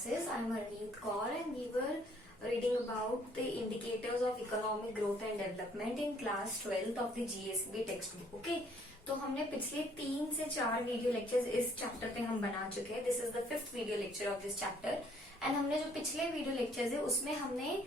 classes. I'm Harneet Kaur and we were reading about the indicators of economic growth and development in class 12th of the GSB textbook. Okay, तो हमने पिछले 3 से 4 video lectures इस chapter पे हम बना चुके हैं. This is the 5th video lecture of this chapter and हमने जो पिछले वीडियो लेक्चर्स है उसमें हमने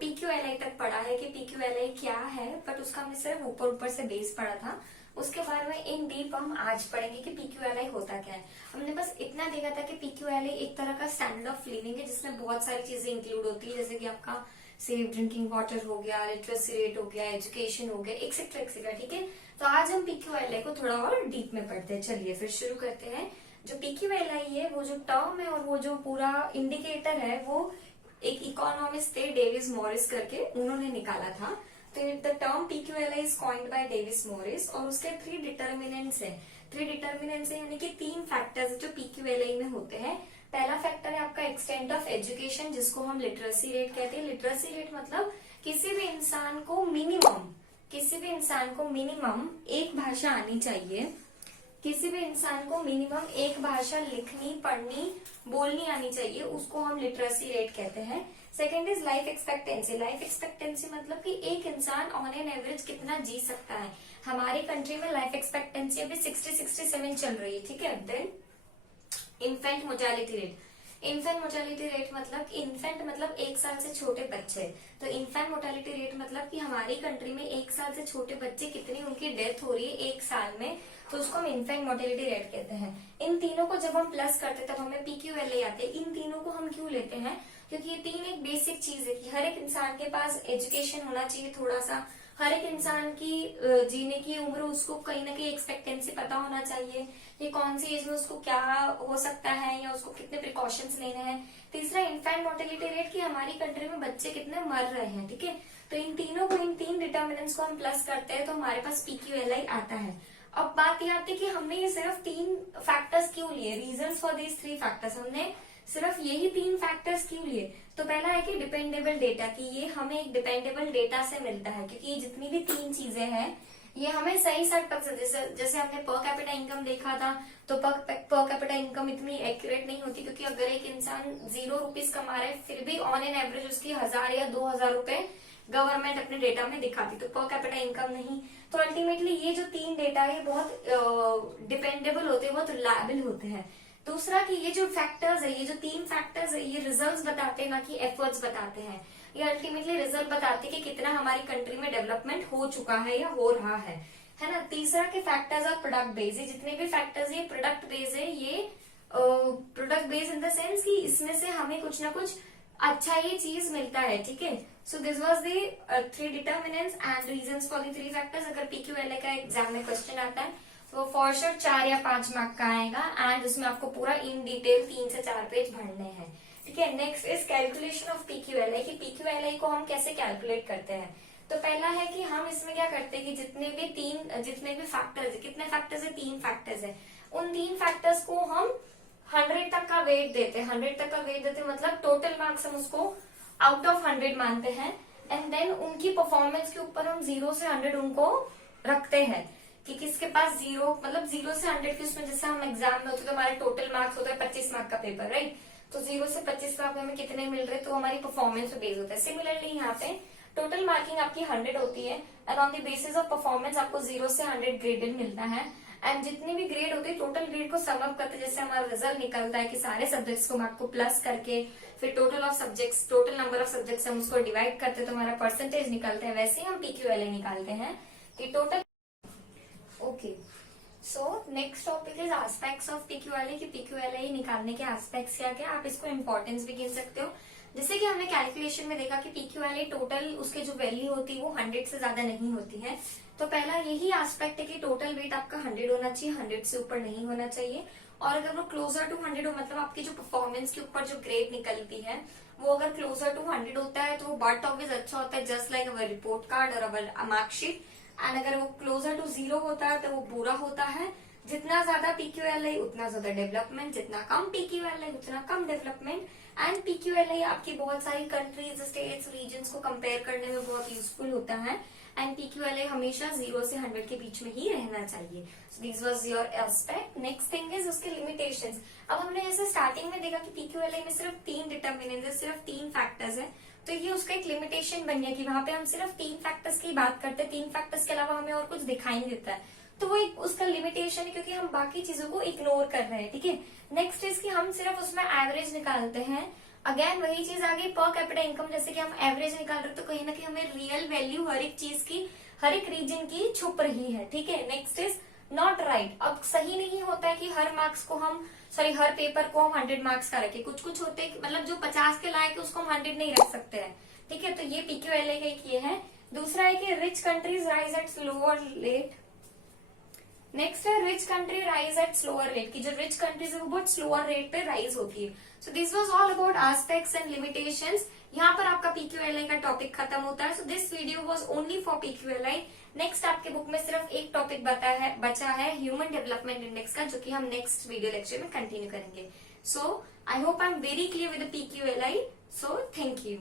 PQLI तक पढ़ा है कि PQLI क्या है, बट उसका हमने सिर्फ ऊपर से बेस पढ़ा था. उसके बारे में इन डीप हम आज पढ़ेंगे कि PQLI होता क्या है. हमने बस इतना देखा था कि PQLI एक तरह का स्टैंडर्ड ऑफ लिविंग है जिसमें बहुत सारी चीजें इंक्लूड होती है, जैसे कि आपका सेफ ड्रिंकिंग वाटर हो गया, लिटरेसी रेट हो गया, एजुकेशन हो गया, एक्सेट्रा एक्सेट्रा. ठीक है, तो आज हम PQLI को थोड़ा और डीप में पढ़ते हैं. चलिए फिर शुरू करते हैं. जो PQLI है, वो जो टर्म है और वो जो पूरा इंडिकेटर है, वो एक इकोनॉमिस्ट थे डेविस मॉरिस करके, उन्होंने निकाला था. तो the term PQLI is coined bye Davis Morris और उसके 3 डिटर्मिनेंट्स है. 3 डिटर्मिनेंट्स है यानी कि 3 फैक्टर्स जो PQLI में होते हैं. पहला फैक्टर है आपका एक्सटेंट ऑफ एजुकेशन, जिसको हम लिटरेसी रेट कहते हैं. लिटरेसी रेट मतलब किसी भी इंसान को मिनिमम एक भाषा आनी चाहिए. किसी भी इंसान को मिनिमम एक भाषा लिखनी, पढ़नी, बोलनी आनी चाहिए, उसको हम लिटरेसी रेट कहते हैं. Second is life expectancy. Life expectancy मतलब कि एक इंसान ऑन एन एवरेज कितना जी सकता है. हमारी कंट्री में लाइफ एक्सपेक्टेंसी अभी 60-67 चल रही है. ठीक है. Then infant mortality rate. Infant mortality rate मतलब इन्फेंट मतलब 1 साल से छोटे बच्चे. तो इन्फेंट मोर्टेलिटी रेट मतलब कि हमारी कंट्री में 1 साल से छोटे बच्चे कितनी उनकी डेथ हो रही है 1 साल में, तो उसको हम इन्फेंट मोर्टेलिटी रेट कहते हैं. इन तीनों को जब हम प्लस करते तब हमें PQLI आते हैं. इन तीनों को हम क्यों लेते हैं? क्योंकि ये 3 एक बेसिक चीज है कि हर एक इंसान के पास एजुकेशन होना चाहिए थोड़ा सा. हर एक इंसान की जीने की उम्र, उसको कहीं ना कहीं एक्सपेक्टेंसी पता होना चाहिए कि कौन सी एज में उसको क्या हो सकता है या उसको कितने प्रिकॉशंस लेने हैं. तीसरा इन्फेंट मोर्टेलिटी रेट कि हमारी कंट्री में बच्चे कितने मर रहे हैं. ठीक है, तो इन 3 डिटर्मिनेंट्स को हम प्लस करते हैं तो हमारे पास PQLI आता है. अब बात यह आती है कि हमने ये सिर्फ 3 फैक्टर्स क्यों लिए. Reasons for these 3 factors. हमने सिर्फ यही 3 फैक्टर्स क्यों लिए? तो पहला है कि डिपेंडेबल डेटा, कि ये हमें एक डिपेंडेबल डेटा से मिलता है, क्योंकि ये जितनी भी 3 चीजें हैं ये हमें सही जैसे हमने पर कैपिटा इनकम देखा था, तो पर कैपिटा इनकम इतनी एक्यूरेट नहीं होती, क्योंकि अगर एक इंसान 0 रुपीज कमा रहा है फिर भी ऑन एन एवरेज उसकी 1000 या 2000 रुपए गवर्नमेंट अपने डेटा में दिखाती, तो पर कैपिटा इनकम नहीं. तो अल्टीमेटली ये जो 3 डेटा है बहुत डिपेंडेबल होते हैं, बहुत रिलायबल होते हैं. दूसरा कि ये जो फैक्टर्स है, ये जो 3 फैक्टर्स है, ये रिजल्ट्स बताते हैं ना कि एफर्ट्स बताते हैं. ये अल्टीमेटली रिजल्ट बताते हैं कि कितना हमारी कंट्री में डेवलपमेंट हो चुका है या हो रहा है ना. तीसरा के फैक्टर्स आर प्रोडक्ट बेस्ड. ये जितने भी फैक्टर्स ये प्रोडक्ट बेस्ड है. ये product based in the sense कि इसमें से हमें कुछ ना कुछ अच्छा ये चीज मिलता है. ठीक है, so this was the 3 determinants and reasons for the 3 factors. अगर PQLI का एग्जाम में क्वेश्चन आता है तो फॉर श्योर 4 या 5 मार्क का आएगा एंड उसमें आपको पूरा इन डिटेल 3 से 4 पेज भरने हैं. ठीक है, next is calculation of PQLI कि PQLI को हम कैसे कैलकुलेट करते हैं. तो पहला है कि हम इसमें क्या करते हैं कि जितने भी फैक्टर्स, कितने फैक्टर्स है, 3 फैक्टर्स है, उन 3 फैक्टर्स को हम 100 तक का वेट देते हैं. 100 तक का वेट देते हैं मतलब टोटल मार्क्स हम उसको आउट ऑफ 100 मानते हैं एंड देन उनकी परफॉर्मेंस के ऊपर हम 0 से 100 उनको रखते हैं कि किसके पास 0 मतलब 0 से 100 के उसमें जैसे हम एग्जाम में होते तो हमारे टोटल मार्क्स होते हैं 25 मार्क का पेपर, राइट. तो 0 से 25 मार्क में हमें कितने मिल रहे, तो हमारी परफॉर्मेंस पे बेस होता है. सिमिलरली यहाँ पे टोटल मार्किंग आपकी 100 होती है and on the basis of performance आपको 0 से 100 ग्रेडेड मिलता है. एंड जितनी भी ग्रेड होती है टोटल ग्रेड को सम अप करते जैसे हमारा रिजल्ट निकलता है कि सारे सब्जेक्ट्स को मार्क को प्लस करके फिर टोटल नंबर ऑफ सब्जेक्ट्स हम उसको डिवाइड करते तो हमारा परसेंटेज निकलता है. वैसे ही हम PQLI निकालते हैं कि total. Okay, so next topic is aspects of PQLI कि PQLI निकालने के एस्पेक्ट्स क्या क्या. आप इसको इम्पोर्टेंस भी गिन सकते हो. जैसे कि हमने कैलकुलेशन में देखा कि PQLI टोटल उसके जो वैल्यू होती है वो 100 से ज्यादा नहीं होती है. तो पहला यही एस्पेक्ट है कि टोटल वेट आपका 100 होना चाहिए, 100 से ऊपर नहीं होना चाहिए. और अगर वो क्लोजर टू 100 हो मतलब आपकी जो परफॉर्मेंस के ऊपर जो ग्रेड निकलती है वो अगर क्लोजर टू 100 होता है तो वो बट ऑब्वियस अच्छा होता है, just like our report card और अवर मार्कशीट. एंड अगर वो क्लोजर टू 0 होता है तो वो बुरा होता है. जितना ज्यादा PQLI उतना ज्यादा डेवलपमेंट, जितना कम PQLI उतना कम डेवलपमेंट. एंड PQLI आपकी बहुत सारी कंट्रीज, स्टेट्स, रीजन्स को कंपेयर करने में बहुत यूजफुल होता है एंड PQLA हमेशा 0 से 100 के बीच में ही रहना चाहिए. This was your aspect. Next thing is उसके लिमिटेशंस. अब हमने जैसे स्टार्टिंग में देखा कि PQLA में सिर्फ 3 डिटर्मिनेंट्स है, सिर्फ 3 फैक्टर्स है, तो ये उसका एक लिमिटेशन बन गया कि वहां पे हम सिर्फ 3 फैक्टर्स की बात करते हैं, 3 फैक्टर्स के अलावा हमें और कुछ दिखाई नहीं देता है, तो वो एक उसका लिमिटेशन है क्योंकि हम बाकी चीजों को इग्नोर कर रहे हैं. ठीक है. नेक्स्ट इज कि हम सिर्फ उसमें एवरेज निकालते हैं. अगेन वही चीज आ गई पर कैपिटा इनकम, जैसे कि हम एवरेज निकाल रहे हैं तो कहीं ना कहीं हमें रियल वैल्यू हर एक चीज की, हर एक रीजन की छुप रही है. ठीक है. Next is not right. अब सही नहीं होता है कि हर मार्क्स को हम हर पेपर को हम 100 मार्क्स का रखें. कुछ कुछ होते हैं मतलब जो 50 के लायक है उसको हम 100 नहीं रख सकते हैं. ठीक है. तो ये PQLA का एक ये है. दूसरा है कि rich countries rise at slower rate. Next है rich country rise at slower rate, की जो रिच कंट्रीज है वो बहुत स्लोअर रेट पे राइज होती है. So this was all about aspects and limitations. यहाँ पर आपका PQLA का टॉपिक खत्म होता है. So this video was only for PQLA. Next आपके बुक में सिर्फ एक टॉपिक बचा है ह्यूमन डेवलपमेंट इंडेक्स का, जो कि हम नेक्स्ट वीडियो लेक्चर में कंटिन्यू करेंगे. So I hope I am very clear with the PQLA. So thank you.